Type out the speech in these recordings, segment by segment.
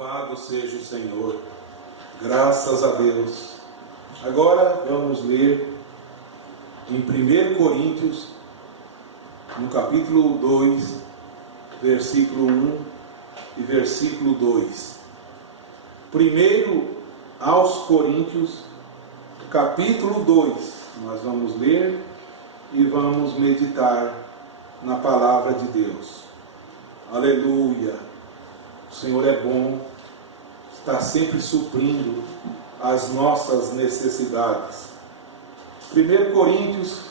Louvado seja o Senhor, graças a Deus. Agora vamos ler em 1 Coríntios, no capítulo 2, versículo 1 e versículo 2. Primeiro aos Coríntios, capítulo 2, nós vamos ler e vamos meditar na palavra de Deus. Aleluia! O Senhor é bom, está sempre suprindo as nossas necessidades. 1 Coríntios,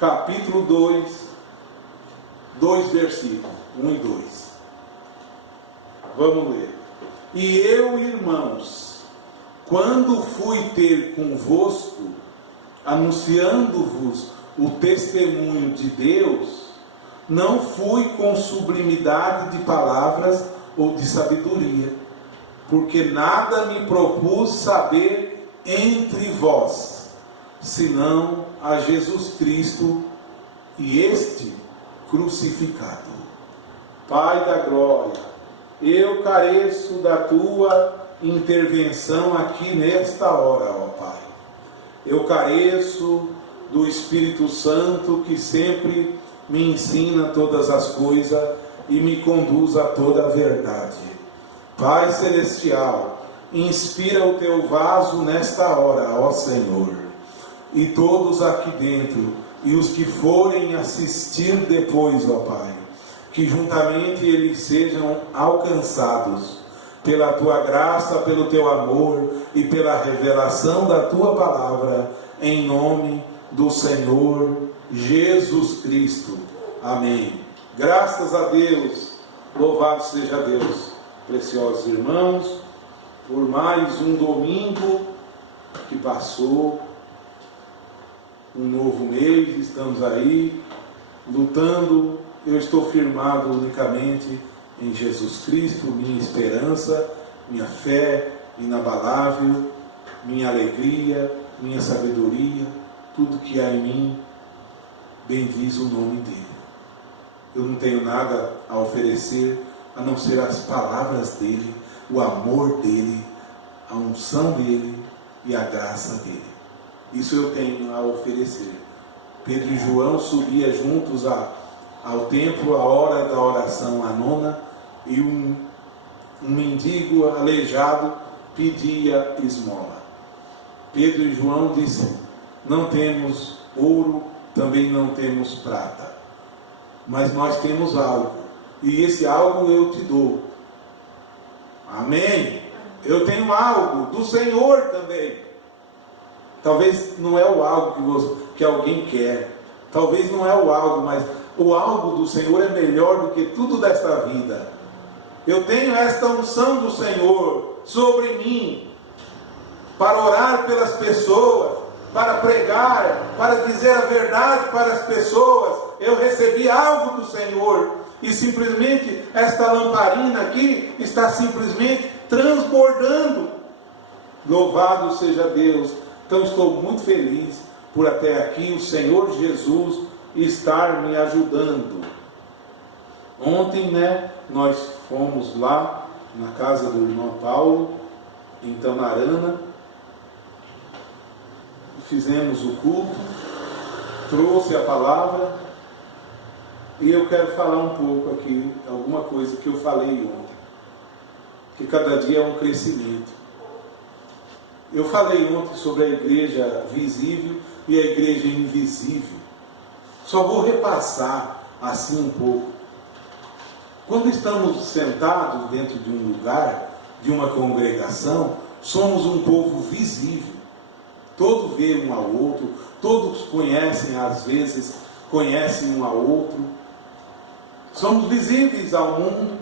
capítulo 2 versículos 1 e 2. Vamos ler. E eu, irmãos, quando fui ter convosco, anunciando-vos o testemunho de Deus, não fui com sublimidade de palavras ou de sabedoria, porque nada me propus saber entre vós, senão a Jesus Cristo e este crucificado. Pai da glória, eu careço da tua intervenção aqui nesta hora, ó Pai. Eu careço do Espírito Santo que sempre me ensina todas as coisas e me conduz a toda a verdade. Pai Celestial, inspira o teu vaso nesta hora, ó Senhor, e todos aqui dentro, e os que forem assistir depois, ó Pai, que juntamente eles sejam alcançados pela tua graça, pelo teu amor e pela revelação da tua palavra, em nome do Senhor Jesus Cristo. Amém. Graças a Deus, louvado seja Deus, preciosos irmãos, por mais um domingo que passou, um novo mês, estamos aí, lutando. Eu estou firmado unicamente em Jesus Cristo, minha esperança, minha fé inabalável, minha alegria, minha sabedoria, tudo que há em mim, bendiz o nome dEle. Eu não tenho nada a oferecer, a não ser as palavras dEle, o amor dEle, a unção dEle e a graça dEle. Isso eu tenho a oferecer. Pedro e João subiam juntos ao templo, a hora da oração, a nona, e um mendigo aleijado pedia esmola. Pedro e João disseram: não temos ouro, também não temos prata, mas nós temos algo, e esse algo eu te dou. Amém? Eu tenho algo do Senhor também. Talvez não é o algo que alguém quer, talvez não é o algo, mas o algo do Senhor é melhor do que tudo desta vida. Eu tenho esta unção do Senhor sobre mim, para orar pelas pessoas, para pregar, para dizer a verdade para as pessoas. Eu recebi algo do Senhor, e simplesmente esta lamparina aqui está simplesmente transbordando. Louvado seja Deus. Então estou muito feliz por até aqui o Senhor Jesus estar me ajudando. Ontem, nós fomos lá na casa do irmão Paulo, em Tamarana, fizemos o culto, trouxe a palavra, e eu quero falar um pouco aqui, alguma coisa que eu falei ontem, que cada dia é um crescimento. Eu falei ontem sobre a igreja visível e a igreja invisível. Só vou repassar assim um pouco. Quando estamos sentados dentro de um lugar, de uma congregação, somos um povo visível. Todos vê um ao outro, todos conhecem, às vezes, conhecem um ao outro. Somos visíveis ao mundo.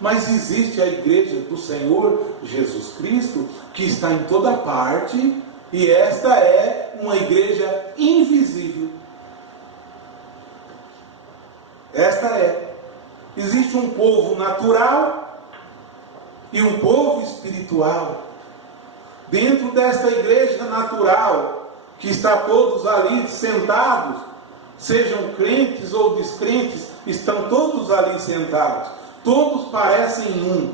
Mas existe a igreja do Senhor Jesus Cristo, que está em toda parte, e esta é uma igreja invisível. Esta é. Existe um povo natural e um povo espiritual. Dentro desta igreja natural, que está todos ali sentados, sejam crentes ou descrentes, estão todos ali sentados. Todos parecem um.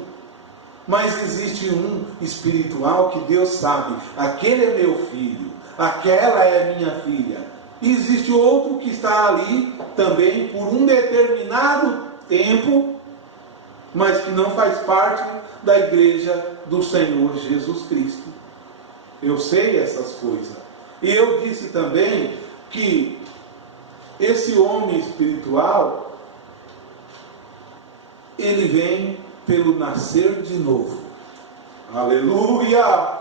Mas existe um espiritual que Deus sabe, aquele é meu filho, aquela é minha filha. E existe outro que está ali também por um determinado tempo, mas que não faz parte da igreja do Senhor Jesus Cristo. Eu sei essas coisas. E eu disse também que esse homem espiritual, ele vem pelo nascer de novo. Aleluia!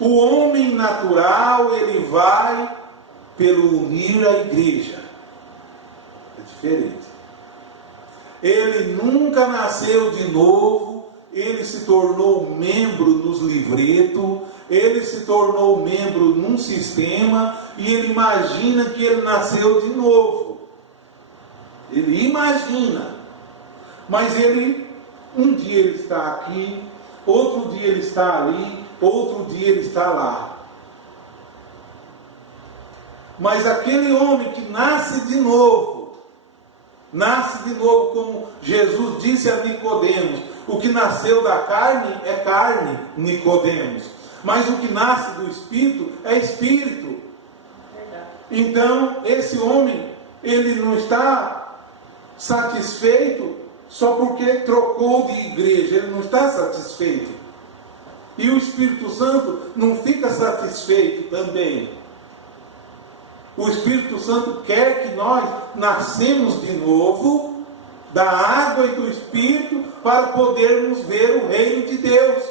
O homem natural, ele vai pelo unir a igreja. É diferente. Ele nunca nasceu de novo, ele se tornou membro nos livretos, ele se tornou membro num sistema e ele imagina que ele nasceu de novo. Ele imagina. Mas ele, um dia ele está aqui, outro dia ele está ali, outro dia ele está lá. Mas aquele homem que nasce de novo como Jesus disse a Nicodemos, o que nasceu da carne é carne, Nicodemos, mas o que nasce do Espírito é Espírito. Então, esse homem, ele não está satisfeito só porque trocou de igreja, ele não está satisfeito. E o Espírito Santo não fica satisfeito também. O Espírito Santo quer que nós nascemos de novo da água e do Espírito para podermos ver o reino de Deus.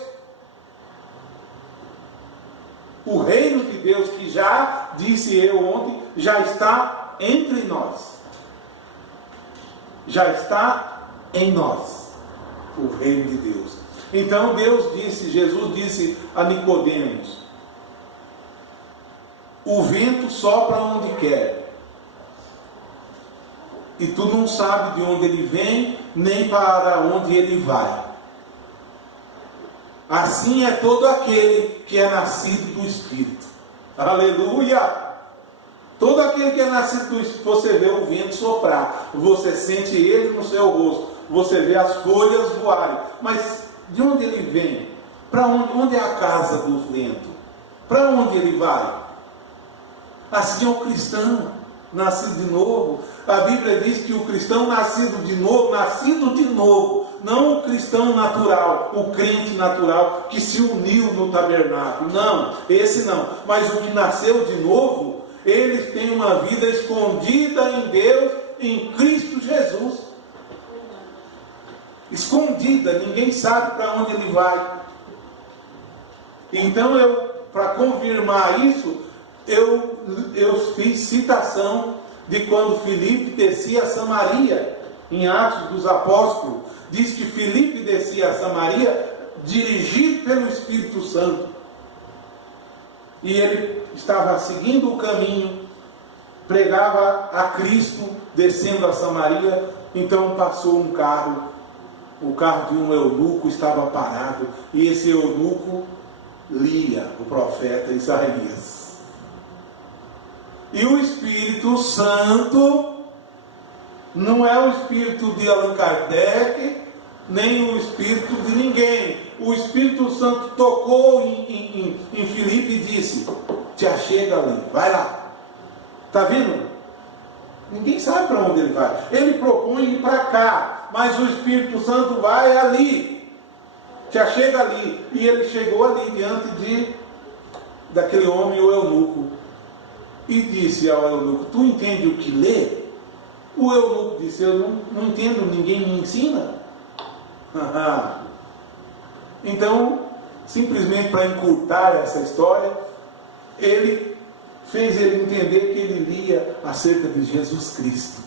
O reino de Deus que já, disse eu ontem, já está entre nós. Já está em nós. O reino de Deus. Então Deus disse, Jesus disse a Nicodemos: o vento sopra onde quer, e tu não sabes de onde ele vem, nem para onde ele vai. Assim é todo aquele que é nascido do Espírito. Aleluia! Todo aquele que é nascido do Espírito, você vê o vento soprar, você sente ele no seu rosto, você vê as folhas voarem. Mas de onde ele vem? Para onde? Onde é a casa do vento? Para onde ele vai? Assim é o cristão, nascido de novo. A Bíblia diz que o cristão nascido de novo, não o cristão natural, o crente natural que se uniu no tabernáculo. Não, esse não. Mas o que nasceu de novo, eles têm uma vida escondida em Deus, em Cristo Jesus. Escondida, ninguém sabe para onde ele vai. Então para confirmar isso, eu fiz citação de quando Filipe descia a Samaria, em Atos dos Apóstolos. Diz que Filipe descia a Samaria dirigido pelo Espírito Santo. E ele estava seguindo o caminho, pregava a Cristo, descendo a Samaria. Então passou um carro, o carro de um eunuco estava parado, e esse eunuco lia o profeta Isaías. E o Espírito Santo não é o espírito de Allan Kardec, nem o espírito de ninguém. O Espírito Santo tocou em Filipe e disse: te achega ali, vai lá. Está vendo? Ninguém sabe para onde ele vai. Ele propõe ir para cá, mas o Espírito Santo vai ali, te achega ali. E ele chegou ali diante daquele homem, o eunuco, e disse ao eunuco: tu entende o que lê? O eunuco disse: eu não entendo, ninguém me ensina. Então, simplesmente para encurtar essa história, ele fez ele entender que ele lia acerca de Jesus Cristo.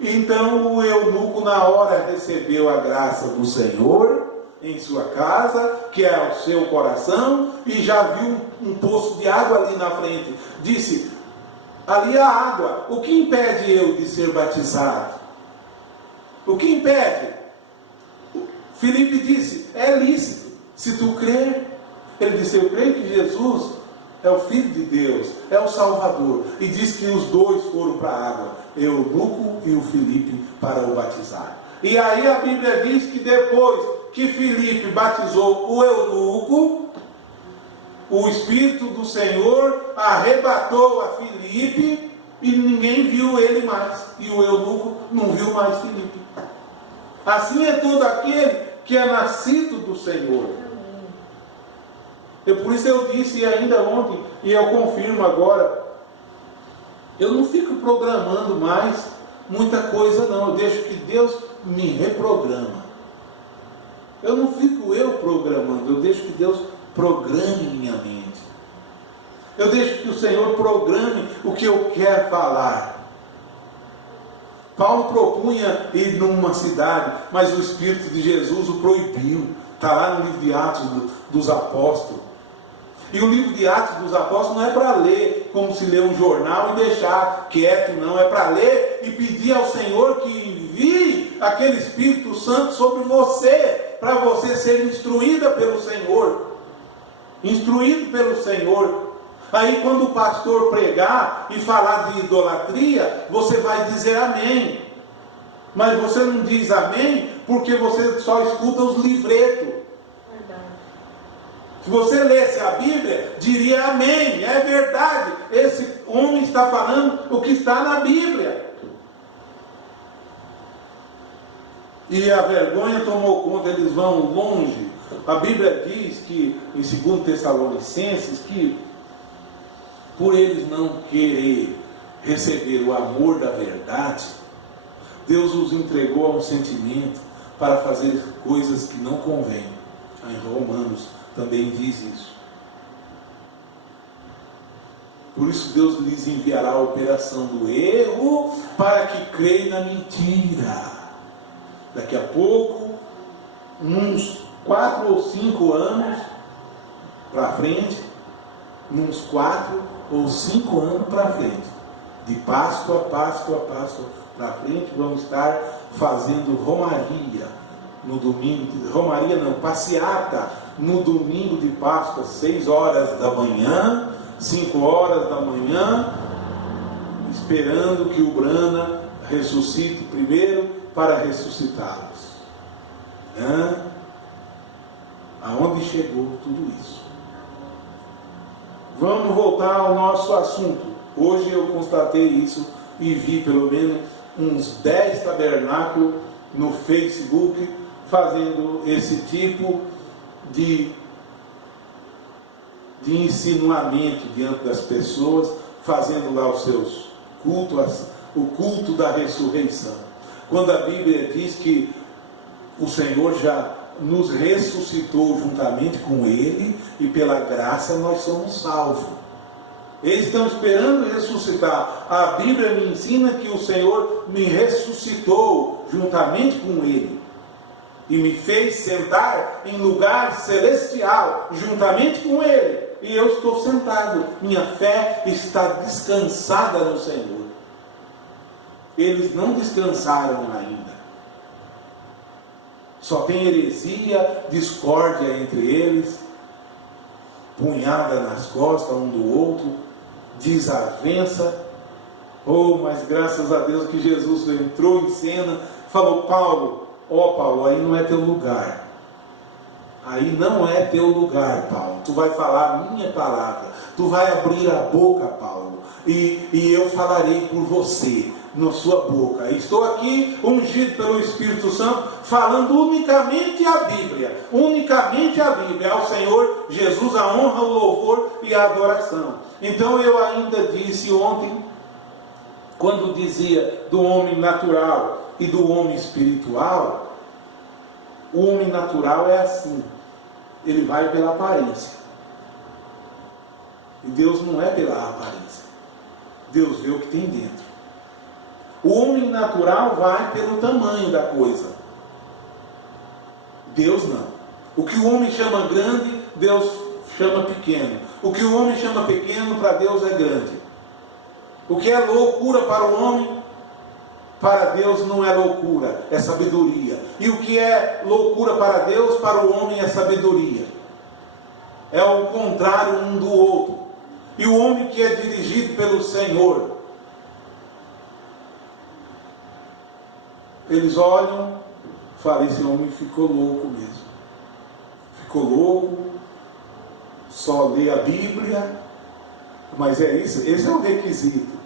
Então o eunuco na hora recebeu a graça do Senhor em sua casa, que é o seu coração, e já viu um poço de água ali na frente. Disse: ali há água, o que impede eu de ser batizado? O que impede? Filipe disse: é lícito, se tu crer. Ele disse: eu creio que Jesus é o Filho de Deus, é o Salvador. E diz que os dois foram para a água, eunuco e o Filipe, para o batizar. E aí a Bíblia diz que depois que Filipe batizou o eunuco, o Espírito do Senhor arrebatou a Filipe e ninguém viu ele mais. E o eunuco não viu mais Filipe. Assim é todo aquele que é nascido do Senhor. Por isso eu disse ainda ontem, e eu confirmo agora, eu não fico programando mais muita coisa não, eu deixo que Deus me reprograma. Eu não fico eu programando, eu deixo que Deus programe minha mente. Eu deixo que o Senhor programe o que eu quero falar. Paulo propunha ir numa cidade, mas o Espírito de Jesus o proibiu. Está lá no livro de Atos dos Apóstolos. E o livro de Atos dos Apóstolos não é para ler como se lê um jornal e deixar quieto, não. É para ler e pedir ao Senhor que envie aquele Espírito Santo sobre você, para você ser instruída pelo Senhor. Instruído pelo Senhor. Aí quando o pastor pregar e falar de idolatria, você vai dizer amém. Mas você não diz amém porque você só escuta os livretos. Se você lesse a Bíblia, diria amém, é verdade. Esse homem está falando o que está na Bíblia. E a vergonha tomou conta, eles vão longe. A Bíblia diz que, em 2 Tessalonicenses, que por eles não querer receber o amor da verdade, Deus os entregou a um sentimento para fazer coisas que não convêm. Em Romanos também diz isso. Por isso Deus lhes enviará a operação do erro para que creem na mentira. Daqui a pouco, uns 4 ou 5 anos para frente, uns 4 ou 5 anos para frente, de Páscoa a Páscoa a Páscoa para frente, vamos estar fazendo romaria no domingo, romaria não, passeata no domingo de Páscoa, 6 horas da manhã, 5 horas da manhã, esperando que o Brana ressuscite primeiro para ressuscitá-los. Aonde chegou tudo isso? Vamos voltar ao nosso assunto. Hoje eu constatei isso e vi pelo menos uns 10 tabernáculos no Facebook fazendo esse tipo de insinuamento diante das pessoas, fazendo lá os seus cultos, o culto da ressurreição. Quando a Bíblia diz que o Senhor já nos ressuscitou juntamente com Ele e pela graça nós somos salvos. Eles estão esperando ressuscitar. A Bíblia me ensina que o Senhor me ressuscitou juntamente com Ele e me fez sentar em lugar celestial juntamente com Ele. E eu estou sentado. Minha fé está descansada no Senhor. Eles não descansaram ainda. Só tem heresia, discórdia entre eles, punhada nas costas um do outro, desavença. Oh, mas graças a Deus que Jesus entrou em cena, falou: Paulo, Paulo, aí não é teu lugar. Aí não é teu lugar, Paulo. Tu vai falar a minha palavra. Tu vai abrir a boca, Paulo. E eu falarei por você, na sua boca. Estou aqui ungido pelo Espírito Santo, falando unicamente a Bíblia. Unicamente a Bíblia. Ao Senhor Jesus a honra, o louvor e a adoração. Então eu ainda disse ontem, quando dizia do homem natural e do homem espiritual, o homem natural é assim. Ele vai pela aparência. E Deus não é pela aparência. Deus vê o que tem dentro. O homem natural vai pelo tamanho da coisa. Deus não. O que o homem chama grande, Deus chama pequeno. O que o homem chama pequeno, para Deus é grande. O que é loucura para o homem, para Deus não é loucura, é sabedoria. E o que é loucura para Deus, para o homem é sabedoria. É o contrário um do outro. E o homem que é dirigido pelo Senhor, eles olham, falam: esse homem ficou louco mesmo. ficou louco, só lê a Bíblia, mas é isso, esse é o requisito.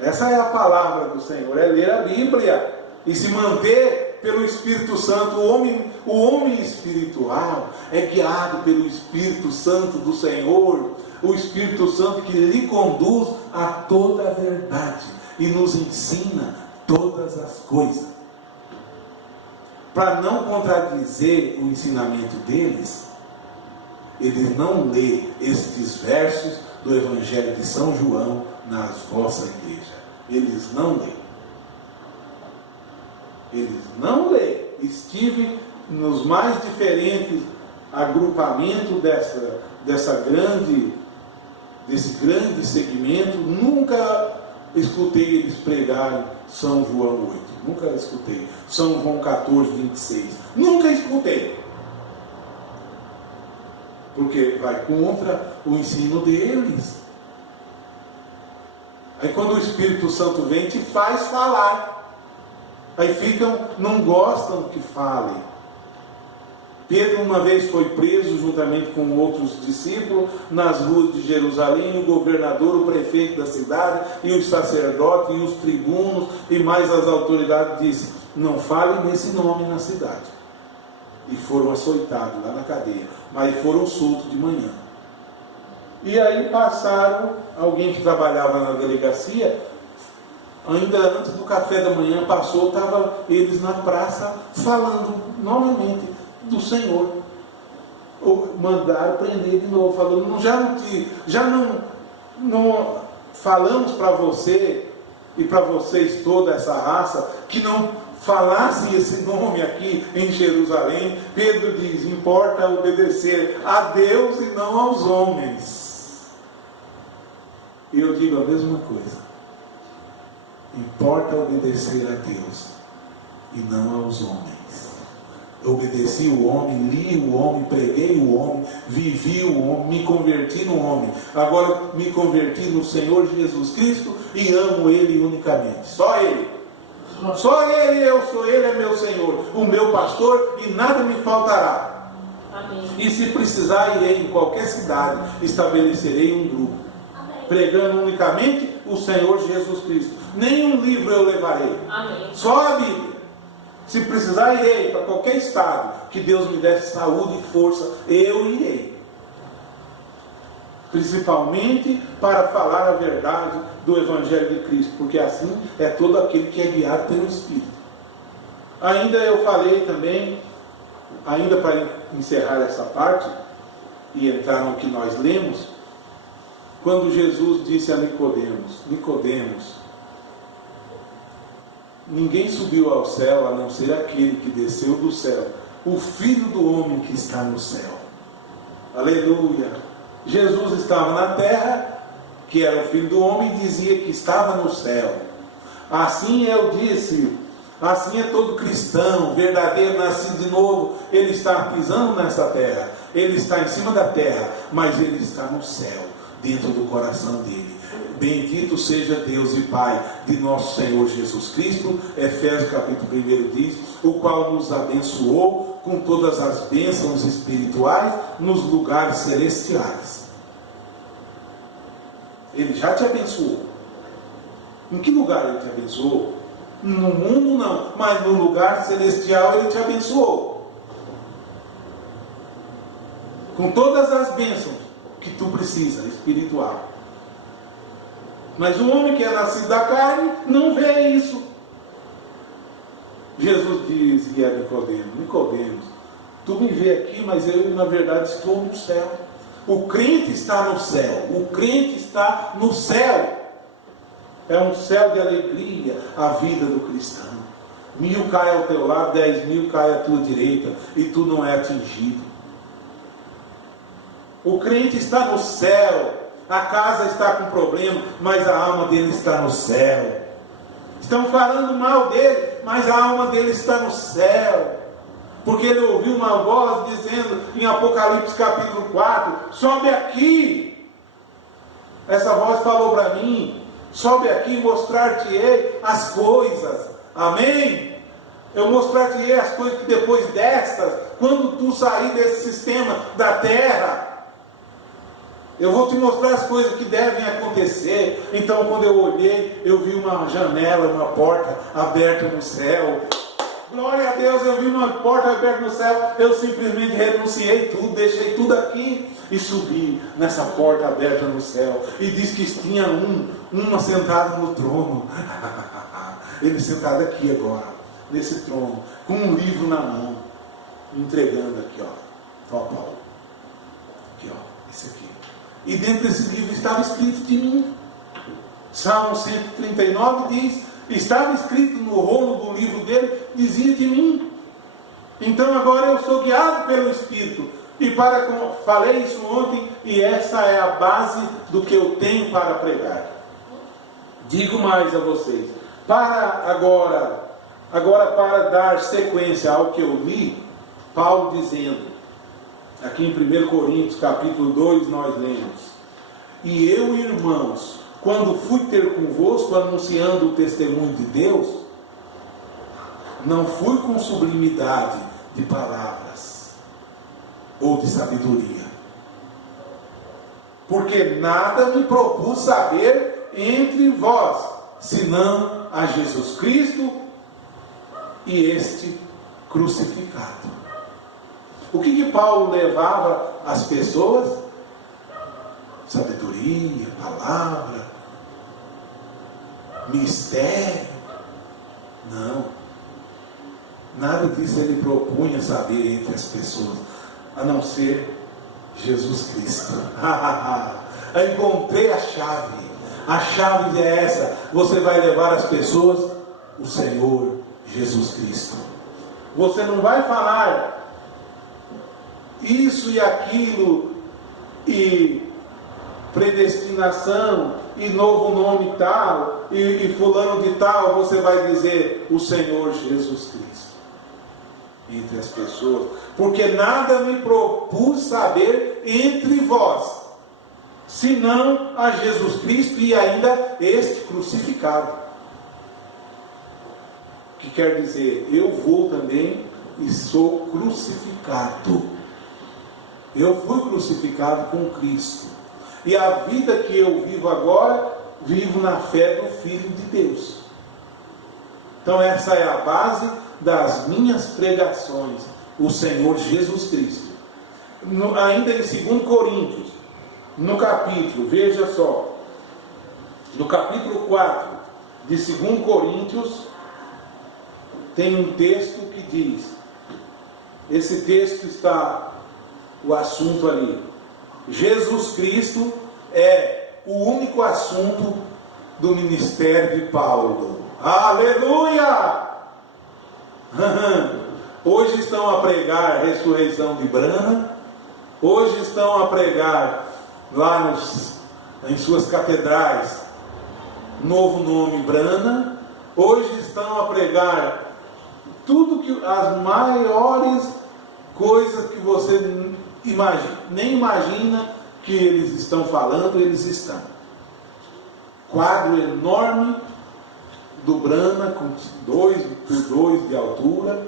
Essa é a palavra do Senhor, é ler a Bíblia e se manter pelo Espírito Santo. O homem espiritual é guiado pelo Espírito Santo do Senhor, o Espírito Santo que lhe conduz a toda a verdade e nos ensina todas as coisas. Para não contradizer o ensinamento deles, eles não lêem estes versos do Evangelho de São João nas vossas igrejas. Eles não lêem. Eles não lêem. Estive nos mais diferentes agrupamentos desse grande segmento. Nunca escutei eles pregarem São João 8. Nunca escutei. São João 14, 26. Nunca escutei. Porque vai contra o ensino deles. Aí quando o Espírito Santo vem, te faz falar. Aí não gostam que falem. Pedro uma vez foi preso juntamente com outros discípulos nas ruas de Jerusalém. O governador, o prefeito da cidade e os sacerdotes e os tribunos e mais as autoridades disse: não falem nesse nome na cidade. E foram açoitados lá na cadeia, mas foram soltos de manhã. E aí passaram, alguém que trabalhava na delegacia, ainda antes do café da manhã, estavam eles na praça falando novamente do Senhor. Mandaram prender de novo, falando: já não falamos para você e para vocês toda essa raça que não falassem esse nome aqui em Jerusalém. Pedro diz: importa obedecer a Deus e não aos homens. E eu digo a mesma coisa. Importa obedecer a Deus e não aos homens. Eu obedeci o homem, li o homem, preguei o homem, vivi o homem, me converti no homem. Agora me converti no Senhor Jesus Cristo e amo Ele unicamente. Só Ele. Só Ele, Ele é meu Senhor, o meu pastor, e nada me faltará. Amém. E se precisar, irei em qualquer cidade, estabelecerei um grupo, pregando unicamente o Senhor Jesus Cristo. Nenhum livro eu levarei. Amém. Só a Bíblia. Se precisar, irei para qualquer estado, que Deus me desse saúde e força, eu irei. Principalmente para falar a verdade do Evangelho de Cristo, porque assim é todo aquele que é guiado pelo Espírito. Ainda eu falei também, ainda para encerrar essa parte e entrar no que nós lemos, quando Jesus disse a Nicodemos: ninguém subiu ao céu a não ser aquele que desceu do céu, o Filho do Homem que está no céu. Aleluia! Jesus estava na terra, que era o Filho do Homem, e dizia que estava no céu. Assim eu disse, assim é todo cristão, verdadeiro, nascido de novo. Ele está pisando nessa terra, ele está em cima da terra, mas ele está no céu, dentro do coração dele. Bendito seja Deus e Pai de nosso Senhor Jesus Cristo. Efésios capítulo 1 diz: o qual nos abençoou com todas as bênçãos espirituais nos lugares celestiais. Ele já te abençoou. Em que lugar Ele te abençoou? No mundo não, mas no lugar celestial Ele te abençoou com todas as bênçãos que tu precisa, espiritual. Mas o homem que é nascido da carne não vê isso. Jesus diz a Nicodemos, tu me vê aqui, mas eu na verdade estou no céu. O crente está no céu. O crente está no céu. É um céu de alegria a vida do cristão. 1000 cai ao teu lado, 10.000 cai à tua direita, e tu não é atingido. O crente está no céu. A casa está com problema, mas a alma dele está no céu. Estão falando mal dele, mas a alma dele está no céu. Porque ele ouviu uma voz dizendo em Apocalipse capítulo 4: sobe aqui. Essa voz falou para mim: sobe aqui, mostrar-te-ei as coisas. Amém? Eu mostrar-te as coisas que depois destas, quando tu sair desse sistema da terra, eu vou te mostrar as coisas que devem acontecer. Então, quando eu olhei, eu vi uma janela, uma porta aberta no céu. Glória a Deus, eu vi uma porta aberta no céu. Eu simplesmente renunciei tudo, deixei tudo aqui e subi nessa porta aberta no céu. E diz que tinha uma sentado no trono. Ele sentado aqui agora, nesse trono, com um livro na mão, entregando aqui, ó. Ó, Paulo. Aqui, ó, esse aqui. E dentro desse livro estava escrito de mim. Salmo 139 diz: estava escrito no rolo do livro dele, dizia de mim. Então agora eu sou guiado pelo Espírito. E falei isso ontem, e essa é a base do que eu tenho para pregar. Digo mais a vocês. Para dar sequência ao que eu li, Paulo dizendo, aqui em 1 Coríntios capítulo 2 nós lemos: e eu, irmãos, quando fui ter convosco anunciando o testemunho de Deus, não fui com sublimidade de palavras ou de sabedoria, porque nada me propus saber entre vós, senão a Jesus Cristo e este crucificado. O que Paulo levava às pessoas? Sabedoria, palavra, mistério. Não, nada disso ele propunha saber entre as pessoas, a não ser Jesus Cristo. Eu encontrei a chave. A chave é essa: você vai levar às pessoas o Senhor Jesus Cristo. Você não vai falar isso e aquilo, e predestinação, e novo nome tal, e fulano de tal. Você vai dizer o Senhor Jesus Cristo entre as pessoas, porque nada me propus saber entre vós, senão a Jesus Cristo e ainda este crucificado. Que quer dizer, eu vou também e sou crucificado. Eu fui crucificado com Cristo, e a vida que eu vivo agora, vivo na fé do Filho de Deus. Então essa é a base das minhas pregações, o Senhor Jesus Cristo. Ainda em 2 Coríntios, no capítulo, veja só, no capítulo 4 de 2 Coríntios, tem um texto que diz, esse texto está o assunto ali: Jesus Cristo é o único assunto do ministério de Paulo. Aleluia! Hoje estão a pregar a ressurreição de Brana, hoje estão a pregar lá em suas catedrais novo nome Brana, hoje estão a pregar tudo que as maiores coisas que você nem imagina que eles estão falando, eles estão. Quadro enorme do Brana, com 2 por 2 de altura,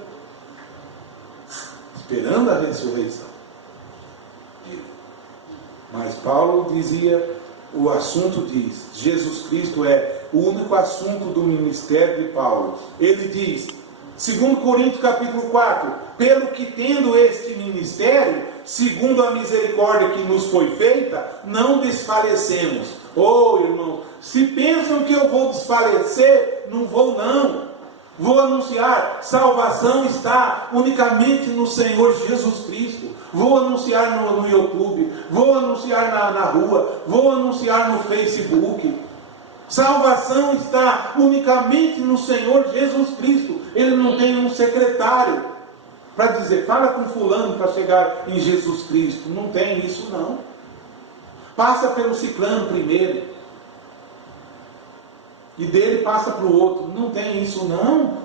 esperando a ressurreição. Mas Paulo dizia, o assunto diz, Jesus Cristo é o único assunto do ministério de Paulo. Ele diz, 2 Coríntios capítulo 4, pelo que tendo este ministério, segundo a misericórdia que nos foi feita, não desfalecemos. Oh, irmão, se pensam que eu vou desfalecer, não vou não. Vou anunciar, salvação está unicamente no Senhor Jesus Cristo. Vou anunciar no YouTube, vou anunciar na rua, vou anunciar no Facebook. Salvação está unicamente no Senhor Jesus Cristo. Ele não tem um secretário para dizer, fala com fulano para chegar em Jesus Cristo. Não tem isso não. Passa pelo ciclano primeiro, e dele passa para o outro. Não tem isso não.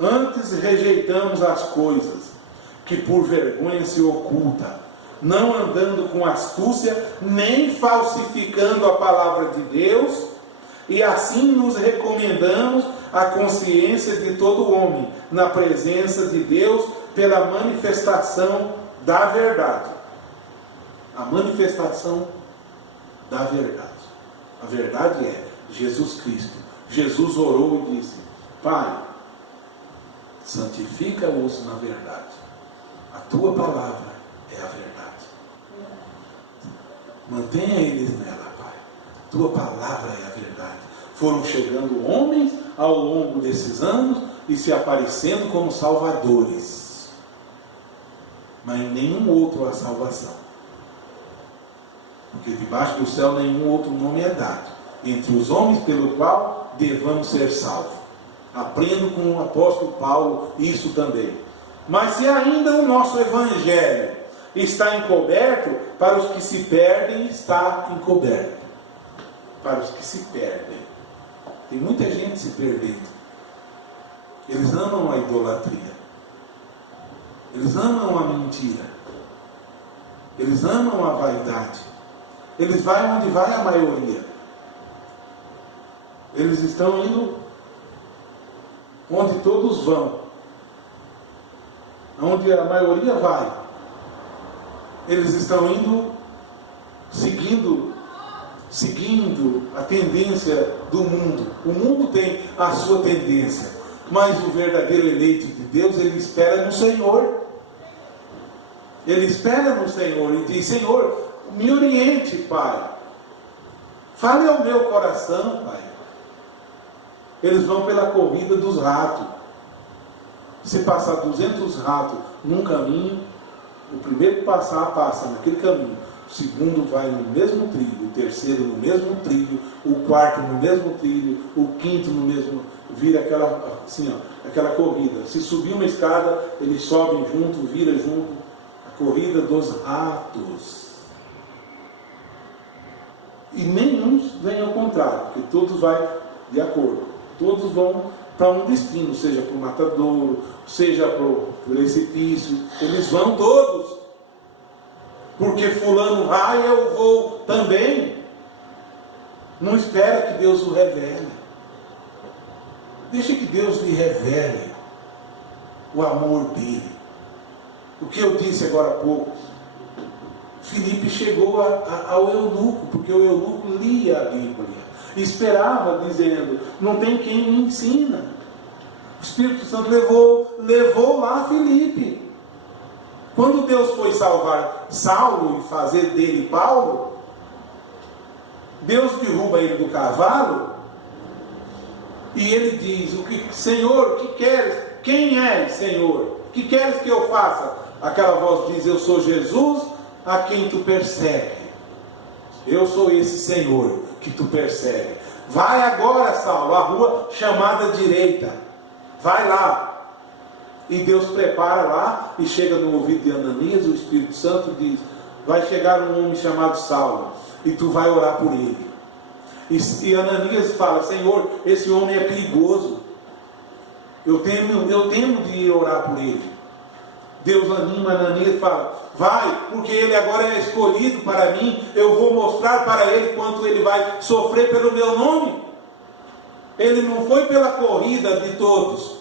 Antes rejeitamos as coisas que por vergonha se oculta, não andando com astúcia, nem falsificando a palavra de Deus, e assim nos recomendamos a consciência de todo homem na presença de Deus pela manifestação da verdade. A manifestação da verdade. A verdade é Jesus Cristo. Jesus orou e disse: Pai, santifica-os na verdade. A tua palavra é a verdade. Mantenha eles nela, Pai. Tua palavra é a verdade. Foram chegando homens ao longo desses anos e se aparecendo como salvadores. Mas em nenhum outro há salvação. Porque debaixo do céu nenhum outro nome é dado entre os homens pelo qual devamos ser salvos. Aprendo com o apóstolo Paulo isso também. Mas se ainda o nosso evangelho está encoberto, para os que se perdem está encoberto. Para os que se perdem. Tem muita gente se perdendo. Eles amam a idolatria. Eles amam a mentira. Eles amam a vaidade. Eles vão onde vai a maioria. Eles estão indo onde todos vão. Onde a maioria vai. Eles estão indo seguindo a tendência do mundo. O mundo tem a sua tendência. Mas o verdadeiro eleito de Deus, ele espera no Senhor. Ele espera no Senhor e diz: Senhor, me oriente, Pai. Fale ao meu coração, Pai. Eles vão pela corrida dos ratos. Se passar 200 ratos num caminho, o primeiro que passar, passa naquele caminho. O segundo vai no mesmo trilho, o terceiro no mesmo trilho, o quarto no mesmo trilho, o quinto no mesmo. Vira aquela, assim, ó, aquela corrida. Se subir uma escada, eles sobem junto, vira junto. A corrida dos ratos. E nenhum vem ao contrário, porque todos vão de acordo. Todos vão para um destino, seja para o matadouro, seja para o precipício. Eles vão todos. Porque fulano vai, eu vou também. Não espera que Deus o revele. Deixa que Deus lhe revele o amor dele. O que eu disse agora há pouco. Filipe chegou ao eunuco, porque o eunuco lia a Bíblia. Esperava, dizendo: não tem quem me ensina. O Espírito Santo levou lá Filipe. Quando Deus foi salvar Saulo e fazer dele Paulo, Deus derruba ele do cavalo e ele diz: Senhor, o que queres? Quem é, Senhor? O que queres que eu faça? Aquela voz diz: eu sou Jesus a quem tu persegue. Eu sou esse Senhor que tu persegue. Vai agora, Saulo, à rua chamada direita. Vai lá. E Deus prepara lá e chega no ouvido de Ananias, o Espírito Santo diz: vai chegar um homem chamado Saulo e tu vai orar por ele. E Ananias fala: Senhor, esse homem é perigoso. Eu temo de ir orar por ele. Deus anima Ananias e fala: vai, porque ele agora é escolhido para mim. Eu vou mostrar para ele quanto ele vai sofrer pelo meu nome. Ele não foi pela corrida de todos.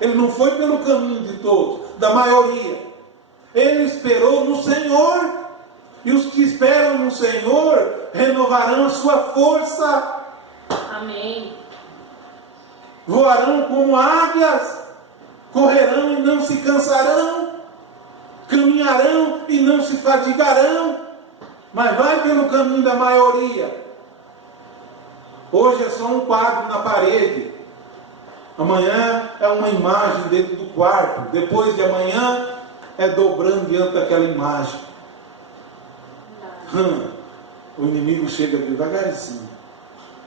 Ele não foi pelo caminho de todos, da maioria. Ele esperou no Senhor. E os que esperam no Senhor renovarão a sua força. Amém. Voarão como águias. Correrão e não se cansarão. Caminharão e não se fadigarão. Mas vai pelo caminho da maioria. Hoje é só um quadro na parede. Amanhã é uma imagem dentro do quarto. Depois de amanhã é dobrando diante daquela imagem. O inimigo chega devagarzinho.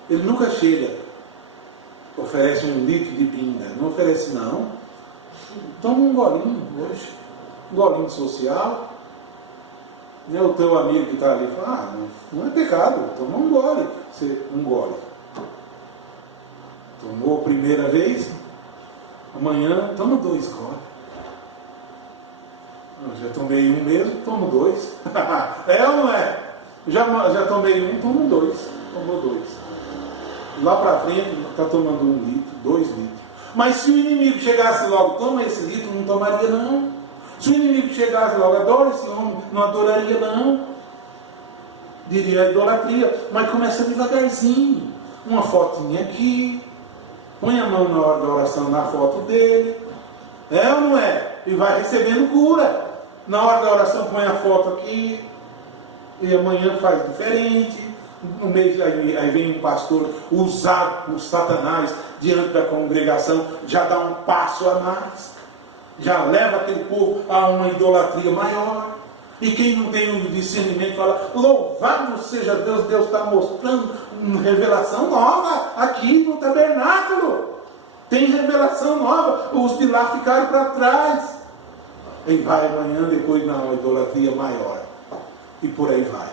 Ele nunca chega. Oferece um litro de pinga. Não oferece não. Toma um golinho hoje. Um golinho social. E o teu amigo que está ali fala: não é pecado. Toma um gole. Um gole. Tomou a primeira vez, amanhã toma 2 goles. Já tomei um mesmo, tomo 2. É ou não é? Já tomei um, tomo 2. Tomou 2. Lá para frente, está tomando 1 litro, 2 litros. Mas se o inimigo chegasse logo, toma esse litro, não tomaria não. Se o inimigo chegasse logo, adora esse homem, não adoraria não. Diria idolatria. Mas começa devagarzinho. Uma fotinha aqui. Põe a mão na hora da oração na foto dele. É ou não é? E vai recebendo cura. Na hora da oração põe a foto aqui. E amanhã faz diferente. No mês aí vem um pastor usado por Satanás diante da congregação, já dá um passo a mais, já leva aquele povo a uma idolatria maior. E quem não tem um discernimento fala: louvado seja Deus, Deus está mostrando uma revelação nova aqui no tabernáculo. Tem revelação nova, os de lá ficaram para trás. E vai amanhã, depois na idolatria maior. E por aí vai.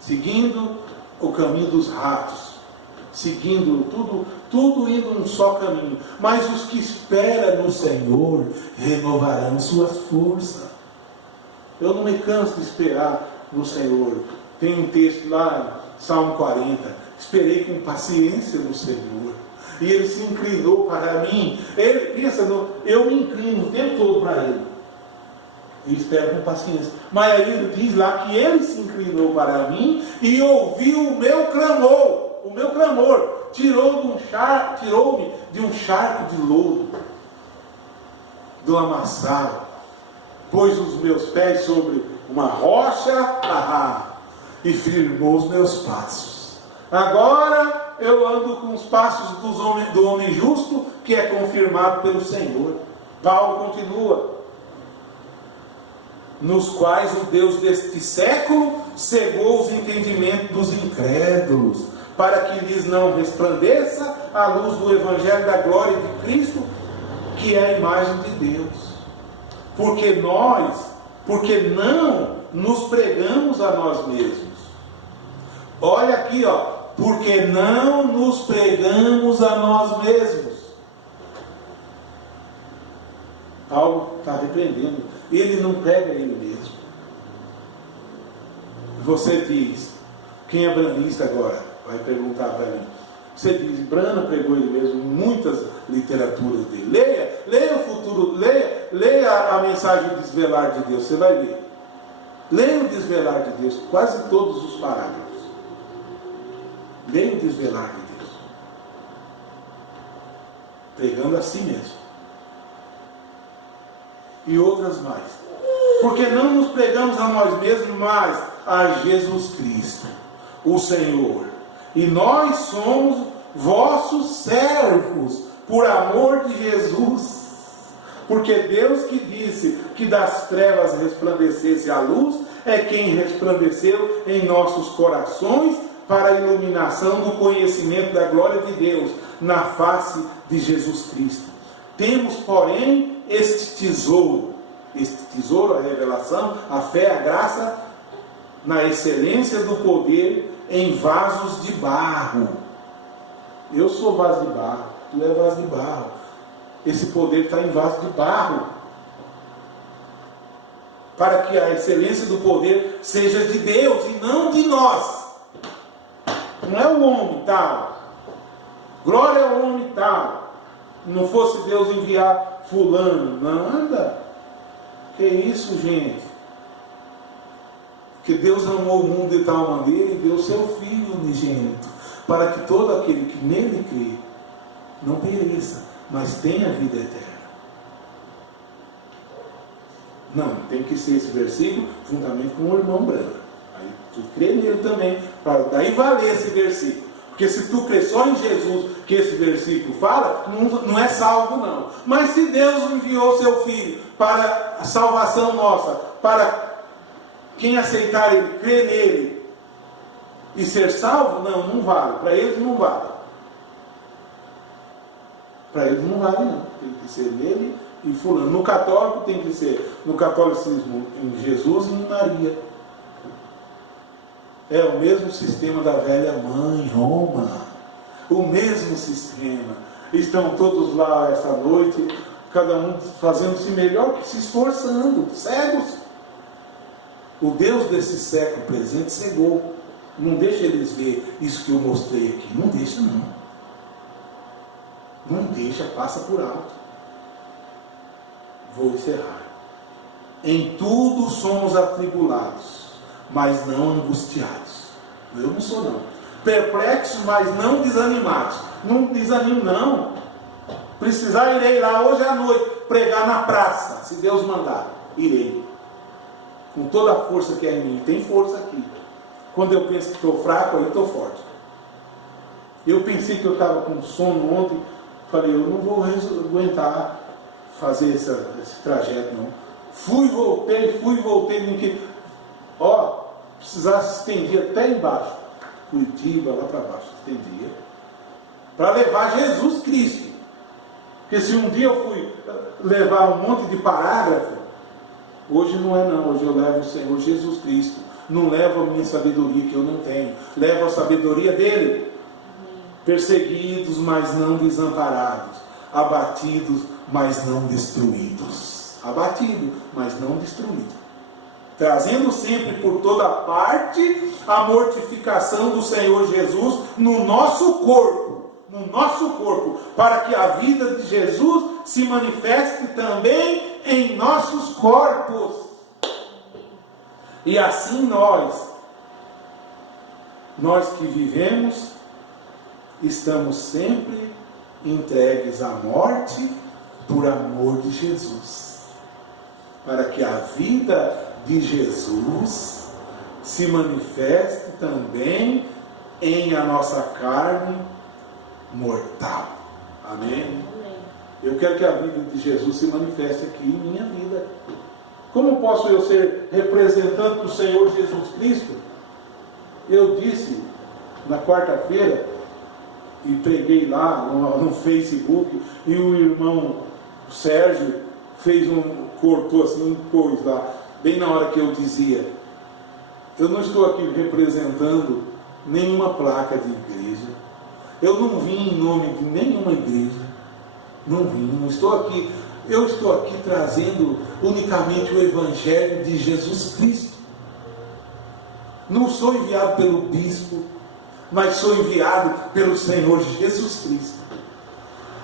Seguindo o caminho dos ratos, seguindo tudo indo num só caminho. Mas os que esperam no Senhor renovarão suas forças. Eu não me canso de esperar no Senhor. Tem um texto lá, Salmo 40, esperei com paciência no Senhor, e Ele se inclinou para mim. Ele pensa, eu me inclino o tempo todo para Ele, e espero com paciência. Mas aí Ele diz lá que Ele se inclinou para mim e ouviu o meu clamor, tirou-me de um charco de lodo, do lamaçal, pôs os meus pés sobre uma rocha, e firmou os meus passos. Agora eu ando com os passos do homem justo, que é confirmado pelo Senhor. Paulo continua: nos quais o Deus deste século cegou os entendimentos dos incrédulos, para que lhes não resplandeça a luz do Evangelho da glória de Cristo, que é a imagem de Deus. Porque não nos pregamos a nós mesmos. Olha aqui, porque não nos pregamos a nós mesmos. Paulo está repreendendo. Ele não prega ele mesmo. Você diz, quem é branista agora? Vai perguntar para mim. Você diz, Brana pregou ele mesmo em muitas literaturas dele. Leia o futuro, leia a mensagem do Desvelar de Deus, você vai ver. Leia o Desvelar de Deus, quase todos os parágrafos. Leia o Desvelar de Deus. Pregando a si mesmo. E outras mais. Porque não nos pregamos a nós mesmos, mas a Jesus Cristo, o Senhor. E nós somos vossos servos, por amor de Jesus. Porque Deus que disse que das trevas resplandecesse a luz, é quem resplandeceu em nossos corações para a iluminação do conhecimento da glória de Deus, na face de Jesus Cristo. Temos, porém, este tesouro, a revelação, a fé, a graça, na excelência do poder, em vasos de barro. Eu sou vaso de barro, tu é vaso de barro. Esse poder está em vaso de barro, para que a excelência do poder seja de Deus e não de nós. Não é o homem tal, glória ao homem tal. Não fosse Deus enviar fulano, nada. Que isso, gente? Que Deus amou o mundo de tal maneira e deu seu Filho unigênito, para que todo aquele que nele crê não pereça, mas tenha vida eterna. Não, tem que ser esse versículo juntamente com o irmão Branco. Aí tu crê nele também, para daí valer esse versículo. Porque se tu crê só em Jesus, que esse versículo fala, não é salvo não. Mas se Deus enviou seu Filho para a salvação nossa, para quem aceitar Ele, crer nele e ser salvo, não vale. Para eles não vale. Para eles não vale não. Tem que ser nele e fulano. No católico tem que ser, no catolicismo, em Jesus e em Maria. É o mesmo sistema da velha mãe, Roma. O mesmo sistema. Estão todos lá essa noite, cada um fazendo-se melhor, que se esforçando, cegos. O Deus desse século presente cegou. Não deixa eles ver isso que eu mostrei aqui. Não deixa não. Não deixa, passa por alto. Vou encerrar. Em tudo somos atribulados, mas não angustiados. Eu não sou não. Perplexos, mas não desanimados. Não desanimo não. Precisar, irei lá hoje à noite pregar na praça, se Deus mandar. Irei. Com toda a força que é em mim. Tem força aqui. Quando eu penso que estou fraco, aí estou forte. Eu pensei que eu estava com sono ontem. Falei, eu não vou aguentar fazer esse trajeto não. Fui, voltei. Precisasse estender até embaixo. Curitiba, lá para baixo. Estendia. Para levar Jesus Cristo. Porque se um dia eu fui levar um monte de parágrafo, hoje não é não. Hoje eu levo o Senhor Jesus Cristo. Não levo a minha sabedoria que eu não tenho. Levo a sabedoria dele. Perseguidos, mas não desamparados. Abatidos, mas não destruídos. Abatido, mas não destruído. Trazendo sempre por toda parte a mortificação do Senhor Jesus no nosso corpo. No nosso corpo. Para que a vida de Jesus se manifeste também em nossos corpos. E assim nós que vivemos, estamos sempre entregues à morte por amor de Jesus, para que a vida de Jesus se manifeste também em a nossa carne mortal. Amém? Eu quero que a vida de Jesus se manifeste aqui em minha vida. Como posso eu ser representante do Senhor Jesus Cristo? Eu disse na quarta-feira, e preguei lá no Facebook, e o irmão Sérgio cortou assim, pôs lá, bem na hora que eu dizia, eu não estou aqui representando nenhuma placa de igreja, eu não vim em nome de nenhuma igreja, não estou aqui, eu estou aqui trazendo unicamente o Evangelho de Jesus Cristo. Não sou enviado pelo bispo, mas sou enviado pelo Senhor Jesus Cristo.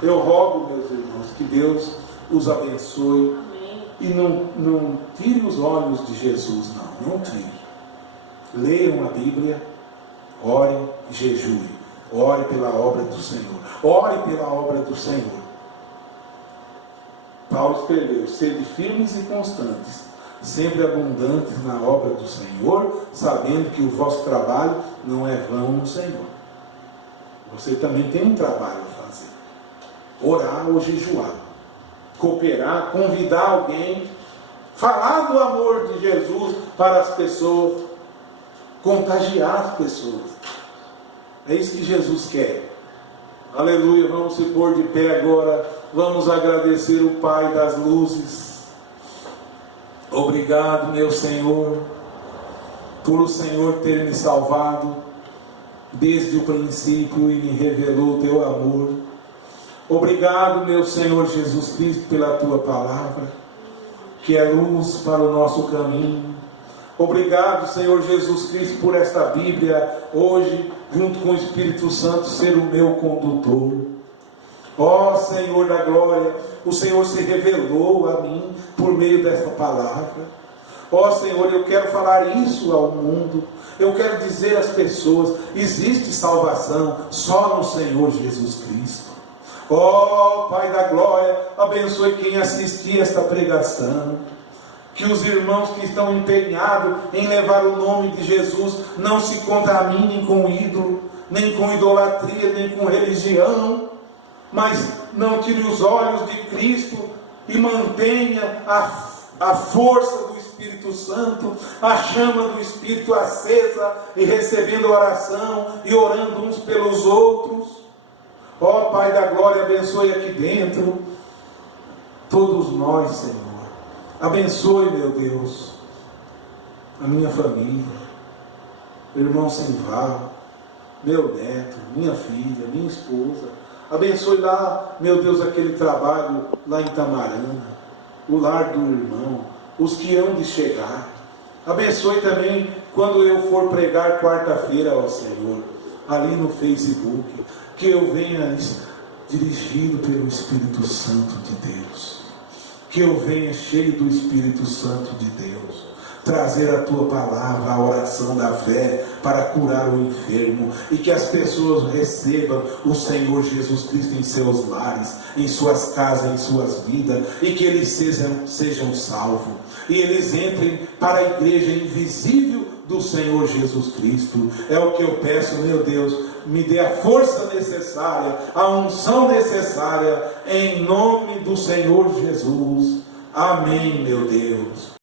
Eu rogo, meus irmãos, que Deus os abençoe. Amém. E não tire os olhos de Jesus, não tire. Leiam a Bíblia, orem e jejuem. Ore pela obra do Senhor. Ore pela obra do Senhor. Paulo escreveu, sede firmes e constantes, sempre abundantes na obra do Senhor, sabendo que o vosso trabalho não é vão no Senhor. Você também tem um trabalho a fazer. Orar ou jejuar. Cooperar, convidar alguém. Falar do amor de Jesus para as pessoas. Contagiar as pessoas. É isso que Jesus quer. Aleluia, vamos se pôr de pé agora. Vamos agradecer o Pai das luzes. Obrigado, meu Senhor, por o Senhor ter me salvado desde o princípio e me revelou o teu amor. Obrigado, meu Senhor Jesus Cristo, pela tua palavra, que é luz para o nosso caminho. Obrigado, Senhor Jesus Cristo, por esta Bíblia, hoje, junto com o Espírito Santo, ser o meu condutor. Ó Senhor da glória, o Senhor se revelou a mim por meio desta palavra. Ó Senhor, eu quero falar isso ao mundo. Eu quero dizer às pessoas, existe salvação só no Senhor Jesus Cristo. Ó Pai da glória, abençoe quem assistir esta pregação. Que os irmãos que estão empenhados em levar o nome de Jesus não se contaminem com ídolo, nem com idolatria, nem com religião, mas não tire os olhos de Cristo e mantenha a força do Espírito Santo, a chama do Espírito acesa e recebendo oração e orando uns pelos outros. Ó Pai da glória, abençoe aqui dentro todos nós, Senhor. Abençoe, meu Deus, a minha família, meu irmão Senval, meu neto, minha filha, minha esposa. Abençoe lá, meu Deus, aquele trabalho lá em Tamarana, o lar do irmão, os que hão de chegar. Abençoe também quando eu for pregar quarta-feira ao Senhor, ali no Facebook, que eu venha dirigido pelo Espírito Santo de Deus. Que eu venha cheio do Espírito Santo de Deus, trazer a tua palavra, a oração da fé para curar o enfermo, e que as pessoas recebam o Senhor Jesus Cristo em seus lares, em suas casas, em suas vidas, e que eles sejam salvos, e eles entrem para a igreja invisível do Senhor Jesus Cristo. É o que eu peço, meu Deus, me dê a força necessária, a unção necessária, em nome do Senhor Jesus. Amém, meu Deus.